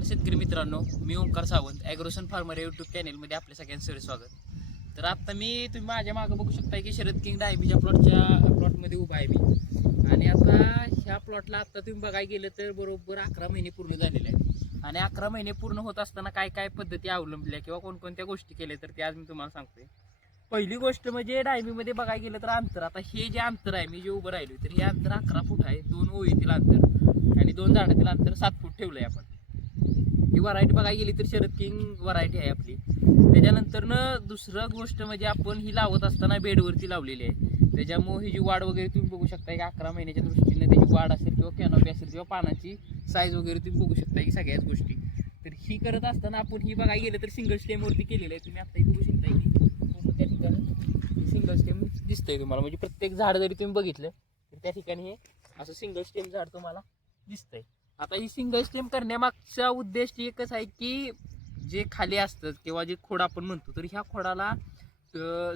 तर शेतकरी मित्रांनो मी Omkar Sawant Agroson farmer YouTube चॅनेलमध्ये आपल्या सगळ्यांचं स्वागत. तर आता मी तुम्ही माझ्या मागं बघू शकता की शरद किंग डायबीच्या प्लॉटच्या प्लॉटमध्ये उभा आहे मी. आणि आता ह्या प्लॉटला आत्ता तुम्ही बघायला गेलं तर बरोबर अकरा महिने पूर्ण झालेले आहेत. आणि अकरा महिने पूर्ण होत असताना काय काय पद्धती अवलंबल्या किंवा कोणकोणत्या गोष्टी केल्या तर ते आज मी तुम्हाला सांगतोय. पहिली गोष्ट म्हणजे डायबीमध्ये बघायला गेलं तर अंतर. आता हे जे अंतर आहे मी जे उभं राहिलो तर हे अंतर अकरा फूट आहे दोन ओळीतील अंतर. आणि दोन झाडातील अंतर सात फूट ठेवलं आहे आपण. ही व्हरायटी बघायला गेली तर शरद किंग व्हरायटी आहे आपली. त्याच्यानंतर न दुसरं गोष्ट म्हणजे आपण ही लावत असताना बेडवरती लावलेली आहे. त्याच्यामुळे ही जी वाढ वगैरे तुम्ही बघू शकता की अकरा महिन्याच्या दृष्टीने त्याची वाढ असेल किंवा कॅनॉपी असेल किंवा पानाची साईज वगैरे तुम्ही बघू शकता की सगळ्याच गोष्टी. तर ही करत असताना आपण ही बघायला गेलं तर सिंगल स्टेमवरती केलेलं आहे. तुम्ही आत्ताही बघू शकता की त्या ठिकाणी सिंगल स्टेम दिसतंय तुम्हाला. म्हणजे प्रत्येक झाड जरी तुम्ही बघितलं तर त्या ठिकाणी हे असं सिंगल स्टेम झाड तुम्हाला दिसतंय. आता ही सिंगल स्टेम करण्यामागचा उद्देश एकच आहे की जे खाली असतं किंवा जे खोड आपण म्हणतो तर ह्या खोडाला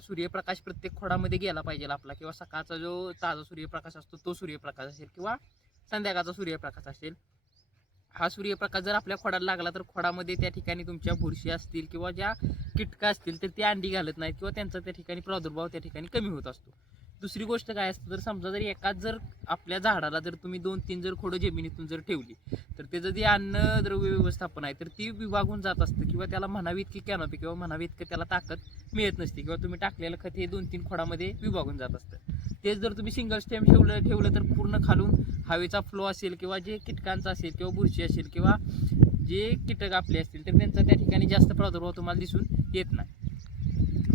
सूर्यप्रकाश प्रत्येक खोडामध्ये गेला पाहिजे आपला. किंवा सकाळचा जो ताजा सूर्यप्रकाश असतो तो सूर्यप्रकाश असेल किंवा संध्याकाळचा सूर्यप्रकाश असेल. हा सूर्यप्रकाश जर आपल्या खोडाला लागला तर खोडामध्ये त्या ठिकाणी तुमच्या बुरशी असतील किंवा ज्या कीटकं असतील तर ते अंडी घालत नाहीत किंवा त्यांचा त्या ठिकाणी प्रादुर्भाव त्या ठिकाणी कमी होत असतो. दुसरी गोष्ट काय असतं तर समजा जर एकाच जर आपल्या झाडाला जर तुम्ही दोन तीन जर खोडं जमिनीतून जर ठेवली तर त्याचं जे अन्न द्रव्य व्यवस्थापन आहे तर ती विभागून जात असतं किंवा त्याला म्हणावी इतकी कॅनॉपी किंवा म्हणावी इतकं त्याला ताकद मिळत नसते किंवा तुम्ही टाकलेलं खत हे दोन तीन खोडामध्ये विभागून जात असतं. तेच जर तुम्ही सिंगल स्टेम ठेवलं ठेवलं तर पूर्ण खालून हवेचा फ्लो असेल किंवा जे कीटकांचा असेल किंवा बुरशी असेल किंवा जे कीटक आपले असतील तर त्यांचा त्या ठिकाणी जास्त प्रादुर्भाव तुम्हाला दिसून येत नाही.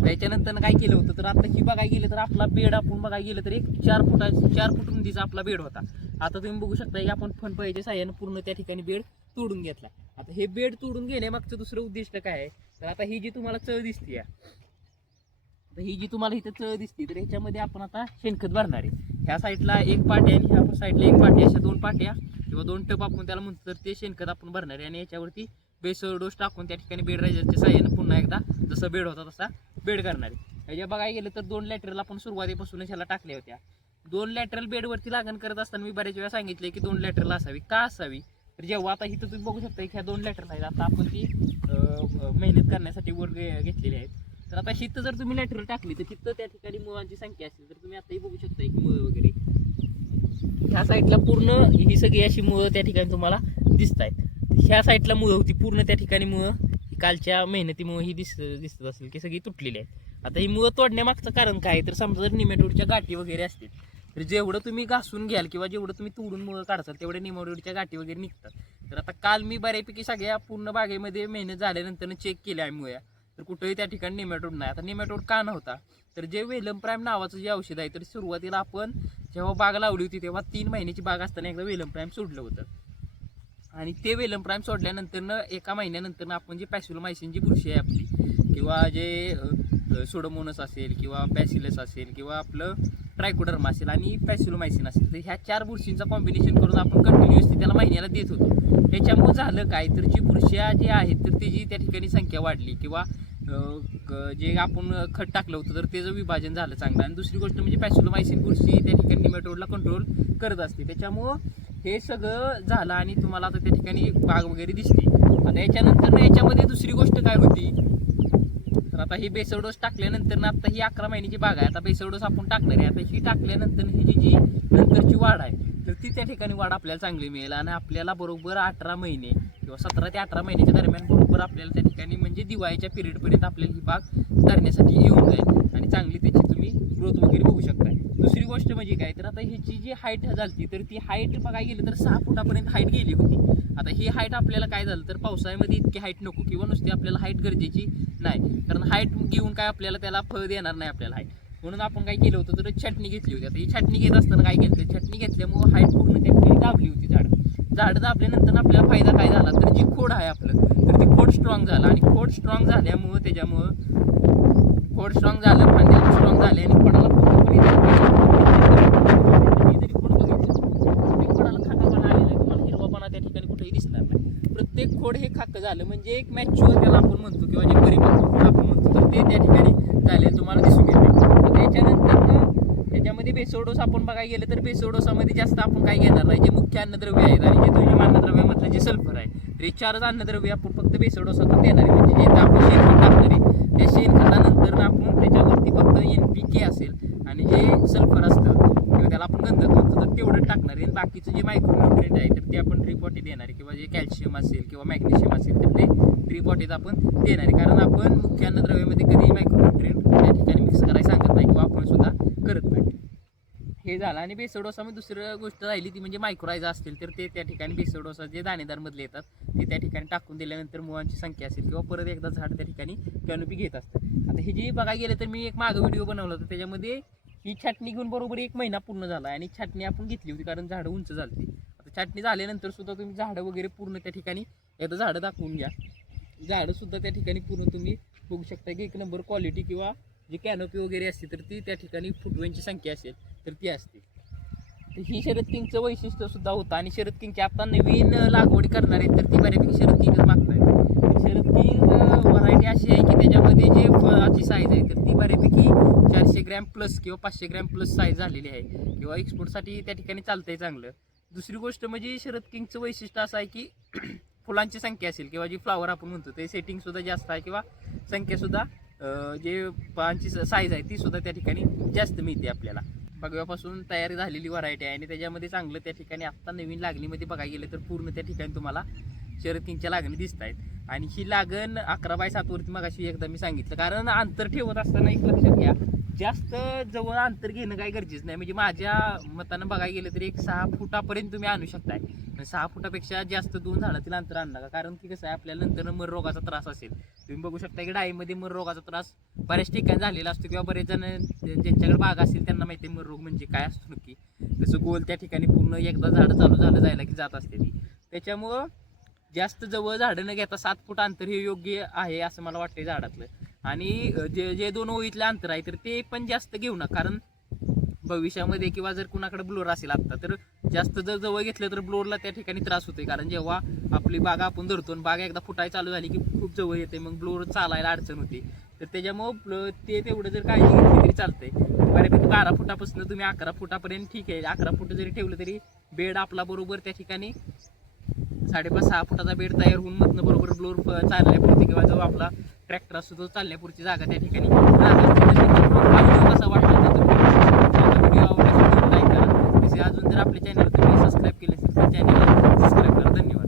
त्याच्यानंतर काय केलं होतं तर आता ही बघाय गेलं तर आपला बेड आपण बघायला गेलं तर एक चार फुटा चार फूट रुंदीचा आपला बेड होता. आता तुम्ही बघू शकता की आपण फन पाहिजे साह्यानं पूर्ण त्या ठिकाणी बेड तोडून घेतला आता हे बेड तोडून घेण्यामागचं दुसरं उद्दिष्ट काय आहे? तर आता ही जी तुम्हाला चळ दिसते आता ही जी तुम्हाला इथं चळ दिसते तर ह्याच्यामध्ये आपण आता शेणखत भरणार आहे. ह्या साईडला एक पाट्या आणि ह्या साईडला एक पाट्या अशा दोन पाट्या किंवा दोन टप आपण त्याला म्हणतो तर ते शेणखत आपण भरणार आहे. आणि याच्यावरती बेसर डोस टाकून त्या ठिकाणी बेड रायझरच्या साह्यानं पुन्हा एकदा जसं बेड होता तसा बेड करणार आहे. म्हणजे ह्याच्या बघायला गेलं तर दोन लॅटरल आपण सुरुवातीपासूनच ह्याला टाकल्या होत्या. दोन लॅटरल बेडवरती लागण करत असताना मी बऱ्याच वेळा सांगितले की दोन लॅटरल असावी. का असावी? तर जेव्हा आता इथं तुम्ही बघू शकता ह्या दोन लॅटरल आहेत. आता आपण ती मेहनत करण्यासाठी वर घेतलेली आहेत. तर आता शिथं जर तुम्ही लॅटरल टाकली तर तिथं त्या ठिकाणी मुळांची संख्या असेल. तर तुम्ही आताही बघू शकता की मुळं वगैरे. ह्या साईडला पूर्ण ही सगळी अशी मुळं त्या ठिकाणी तुम्हाला दिसत आहेत ह्या साईडला मुळं होती. पूर्ण त्या ठिकाणी मुळं. कालच्या मेहनतीमुळे ही दिस दिसत असेल की सगळी तुटलेली आहेत. आता ही मुळं तोडण्यामागचं कारण काय आहे? तर समजा जर निमेटोडच्या गाठी वगैरे असतील तर जेवढं तुम्ही घासून घ्याल किंवा जेवढं तुम्ही तोडून मुळं काढसाल तेवढे निमेटोडच्या गाठी वगैरे निघतात. तर आता काल मी बऱ्यापैकी सगळ्या पूर्ण बागेमध्ये मेहनत झाल्यानंतर चेक केल्या आहे मुळ्या. तर कुठंही त्या ठिकाणी निमेटोड नाही. आता निमेटोड का नव्हता? तर जे वेलम प्राईम नावाचं जे औषध आहे तर सुरुवातीला आपण जेव्हा बाग लावली होती तेव्हा तीन महिन्याची बाग असताना एकदा वेलम प्राईम सोडलं होतं. आणि ते वेलम प्राईम सोडल्यानंतर एका महिन्यानंतर आपण जे पॅसिलोमायसिन जी बुरशी आहे आपली किंवा जे सोडोमोनस असेल किंवा पॅसिलस असेल किंवा आपलं ट्रायकोडर्मा असेल आणि पॅसिलोमायसिन असेल तर ह्या चार बुरशींचा कॉम्बिनेशन करून आपण कंटिन्युअसली त्याला महिन्याला देत होतो. त्याच्यामुळे झालं काय? तर जी बुरशी जे आहेत तर त्याची त्या ठिकाणी संख्या वाढली किंवा जे आपण खत टाकलं होतं तर त्याचं विभाजन झालं चांगलं. आणि दुसरी गोष्ट म्हणजे पॅसिलोमायसिन बुरशी त्या ठिकाणी निमेटोडला कंट्रोल करत असते. त्याच्यामुळं हे सगळं झालं आणि तुम्हाला आता त्या ठिकाणी बाग वगैरे दिसते. आता याच्यानंतर याच्यामध्ये दुसरी गोष्ट काय होती? तर आता ही बेसळ डोस टाकल्यानंतर ना आता ही अकरा महिन्याची बाग आहे. आता बेसळ डोस आपण टाकणार आहे. आता ही टाकल्यानंतर ही जी जी नंतरची वाढ आहे तर ती त्या ठिकाणी वाढ आपल्याला चांगली मिळेल आणि आपल्याला बरोबर अठरा महिने किंवा सतरा ते अठरा महिन्याच्या दरम्यान बरोबर आपल्याला त्या ठिकाणी म्हणजे दिवाळीच्या पिरियडपर्यंत आपल्याला ही बाग धरण्यासाठी येऊन जाईल. आणि चांगली त्याची तुम्ही ग्रोथ वगैरे बघू शकता दुसरी गोष्ट म्हणजे काय तर आता ह्याची जी हाईट झाली तर ती हाईट बघायला गेली तर सहा फुटापर्यंत हाईट गेली होती. आता ही हाईट आपल्याला काय झालं तर पावसाळ्यामध्ये इतकी हाईट नको किंवा नुसती आपल्याला हाईट गरजेची नाही. कारण हाईट घेऊन काय आपल्याला त्याला फळ देणार नाही आपल्याला हाईट म्हणून आपण काय केलं होतं तर छटणी घेतली होती. आता ही छटणी घेत असताना काय केलं छटणी घेतल्यामुळं हाईट पूर्ण त्या दाबली होती झाड. झाड दाबल्यानंतर आपल्याला फायदा काय झाला? तर जी खोड आहे आपलं तर ती खोड स्ट्रॉंग झाला. आणि खोड स्ट्रॉंग झाल्यामुळं त्याच्यामुळं खोड स्ट्रॉंग झालं फांद्या स्ट्रॉंग झाले आणि खोडाला खोड प्रत्येक त्या ठिकाणी कुठेही दिसणार नाही. प्रत्येक खोड हे खाक झालं म्हणजे एक मॅच्युअर त्याला आपण म्हणतो किंवा जे परिपक्व आपण म्हणतो तर ते त्या ठिकाणी झाले. तुम्हाला दिसून येते. त्याच्यानंतर त्याच्यामध्ये बेसोडोस आपण बघायला गेलं तर बेसोडोसामध्ये जास्त आपण काय घेणार नाही. जे मुख्य अन्नद्रव्य आहेत आणि जे दुय्यम अन्नद्रव्यामधलं जे सल्फर आहे रिचार्ज अन्नद्रव्य आपण फक्त बेसोडोसातून देणार आहे. म्हणजे जे आपण शेणखत टाकणार आहे त्या शेणखतानंतर आपण त्याच्यावरती फक्त एन पी के असेल आणि जे सल्फर असतं किंवा त्याला आपण गंधक म्हणतो तर तेवढं टाकणार आहे. आणि बाकीचं जे मायक्रोन्युट्रिएंट आहे तर ते आपण ड्रीपॉटीत देणार आहे. किंवा जे कॅल्शियम असेल किंवा मॅग्नेशियम असेल तर ते ड्रीपॉटीत आपण देणार आहे. कारण आपण मुख्य अन्नद्रव्यामध्ये कधी मायक्रोन्युट्रिएंट त्या ठिकाणी मिक्स करायला सांगत नाही किंवा आपण सुद्धा करत नाही हे झाला आणि बेसळ डोसामध्ये दुसरं गोष्ट राहिली ती म्हणजे मायक्रोरायझा असतील तर ते त्या ठिकाणी बेसळ डोसा जे दाणेदार मधले येतात ते त्या ठिकाणी टाकून दिल्यानंतर मुळांची संख्या असेल किंवा परत एकदा झाड त्या ठिकाणी कॅनोपी घेत असतं आता हे जे बघायला गेलं तर मी एक मागं व्हिडिओ बनवला होता. त्याच्यामध्ये ही छाटणी घेऊन बरोबर एक महिना पूर्ण झाला आणि छाटणी आपण घेतली होती कारण झाडं उंच झाली आता छाटणी झाल्यानंतर सुद्धा तुम्ही झाडं वगैरे पूर्ण त्या ठिकाणी एकदा झाडं दाखवून घ्या. झाडं सुद्धा त्या ठिकाणी पूर्ण तुम्ही बघू शकता की एक नंबर क्वालिटी किंवा जी कॅनोपी वगैरे असते तर ती त्या ठिकाणी फुटव्यांची संख्या असेल तर ती असते. तर ही शरद किंगचं वैशिष्ट्य सुद्धा होतं. आणि शरद किंगची आता नवीन लागवड करणार आहेत तर ती बऱ्यापैकी शरद किंगच मागतात शरद किंग व्हरायटी अशी आहे की त्याच्यामध्ये जे फळाची साईज आहे तर ती बऱ्यापैकी चारशे ग्रॅम प्लस किंवा पाचशे ग्रॅम प्लस साईज झालेली आहे. किंवा एक्सपोर्टसाठी त्या ठिकाणी चालतंय चांगलं. दुसरी गोष्ट म्हणजे शरद किंगचं वैशिष्ट्य असं आहे की फुलांची संख्या असेल किंवा जी फ्लावर आपण म्हणतो ते सेटिंगसुद्धा जास्त आहे किंवा संख्यासुद्धा जे फळांची साईज आहे ती सुद्धा त्या ठिकाणी जास्त मिळते आपल्याला. बघव्यापासून तयार झालेली व्हरायटी आहे आणि त्याच्यामध्ये चांगलं त्या ठिकाणी आत्ता नवीन लागणीमध्ये बघायला गेलं तर पूर्ण त्या ठिकाणी तुम्हाला शरद किंगच्या लागणी दिसत आहेत आणि ही लागण अकरा बाय सातवरती मगाशी एकदा मी सांगितलं. कारण अंतर ठेवत असताना एक लक्षात घ्या जास्त जवळ अंतर घेणं काही गरजेचं नाही. म्हणजे माझ्या मतानं बघायला गेलं तरी एक सहा फुटापर्यंत तुम्ही आणू शकताय. सहा फुटापेक्षा जास्त दोन झाडातील अंतर आणला का कारण की कसं आहे आपल्याला नंतर मर रोगाचा त्रास असेल. तुम्ही बघू शकता की डाळीमध्ये मर रोगाचा त्रास बऱ्याच ठिकाणी झालेला असतो किंवा बरेच जण ज्यांच्याकडे बाग असेल त्यांना माहिती आहे मर रोग म्हणजे काय असतो नक्की. जसं गोल त्या ठिकाणी पूर्ण एकदा झाडं चालू झालं जायला की जात असते ती. त्याच्यामुळं जास्त जवळ झाडं न घेता सात फूट अंतर हे योग्य आहे असं मला वाटतंय झाडातलं. आणि जे जे दोन ओळीतलं अंतर आहे तर ते पण जास्त घेऊ नका. कारण भविष्यामध्ये किंवा जर कुणाकडे ब्लोअर असेल आत्ता तर जास्त जर जवळ घेतलं तर ब्लोअरला त्या ठिकाणी त्रास होतोय. कारण जेव्हा आपली बाग आपण धरतो आणि बाग एकदा फुटायला चालू झाली की खूप जवळ येते मग ब्लोअर चालायला अडचण होते. तर त्याच्यामुळं ते तेवढं जर काळजी घेतली तरी चालतंय. बऱ्यापैकी बारा फुटापासून तुम्ही अकरा फुटापर्यंत ठीक आहे. अकरा फुट जरी ठेवलं तरी बेड आपला बरोबर त्या ठिकाणी साडेपाच सहा फुटाचा बेड तयार होऊन मधनं बरोबर ब्लोअर चालण्यापुरती किंवा जो आपला ट्रॅक्टर असतो तो चालण्यापुरती जागा त्या ठिकाणी. कसा वाटला अजून जर आपल्या चॅनल तुम्ही सबस्क्राईब केले असेल तर चॅनलला सबस्क्राईब करा धन्यवाद